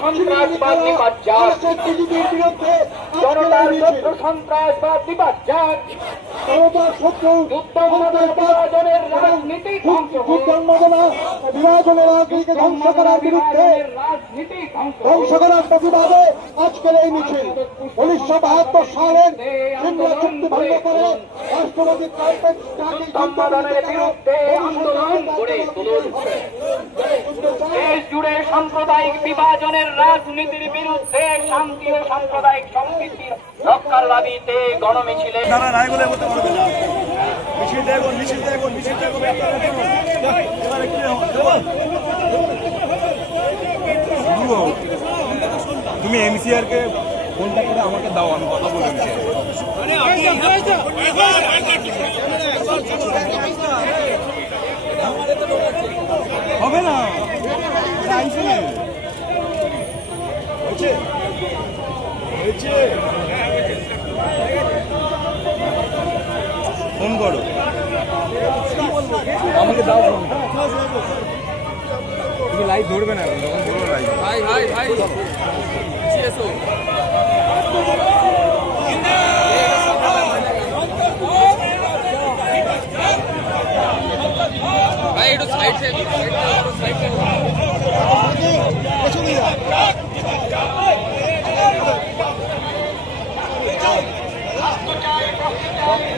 সন্ত্রাসবাদ নিপাত জনতার শত্রু সন্ত্রাসবাদ নিপাত যাক বিভাজনের রাজনীতি ধ্বংস হোক রাজনীতিকে ধ্বংস করার বিরুদ্ধে ধ্বংস করার প্রতিবাদে আজকের এই মিছিল। উনিশশো বাহাত্তর সালের সিমলা চুক্তি ভঙ্গ করে রাষ্ট্রপতি জুড়ে সাম্প্রদায়িক বিভাজনের রাজনীতির বিরুদ্ধে শান্তি ও সাম্প্রদায়িক সম্প্রীতির রক্ষার দাবিতে গণমিছিলে। তারা মিছিল দেখুন মিছিল দেখুন তুমি এমসিআর কে ফোনটা করে আমাকে দাও, আমি কথা বলে হবে না। হয়েছে? হয়েছে। ফোন করো। আমাকে দাও ফোন। তুমি লাইভ ধরবে না এখন, তখন ধরো লাইভ ভাই ভাই ভাই। জিএসও ভাই একটু সাইড সাইড সাইড মোবাইলটা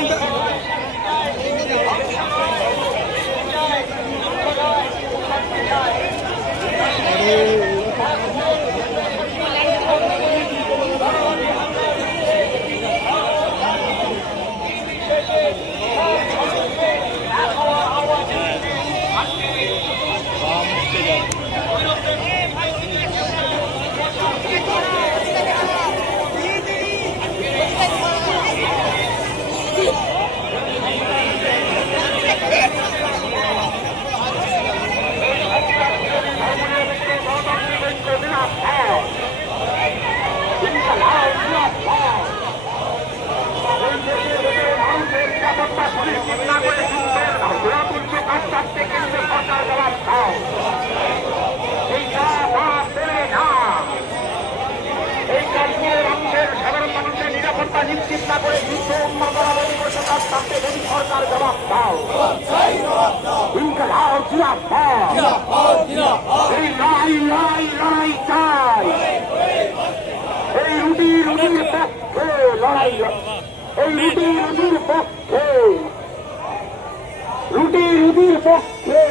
এই কাশ্মীরের নিশ্চিত না করে যুদ্ধ উন্মাদনা বন্ধ সরকার তাতে মোদী সরকার জবাব দাও ইনকলাব জিন্দাবাদ। এই লড়াই লড়াই লড়াই চাই এই রুটি রুটির পক্ষে লড়াই এই রুটি রুটির পক্ষে। রুটি রুটির পক্ষে।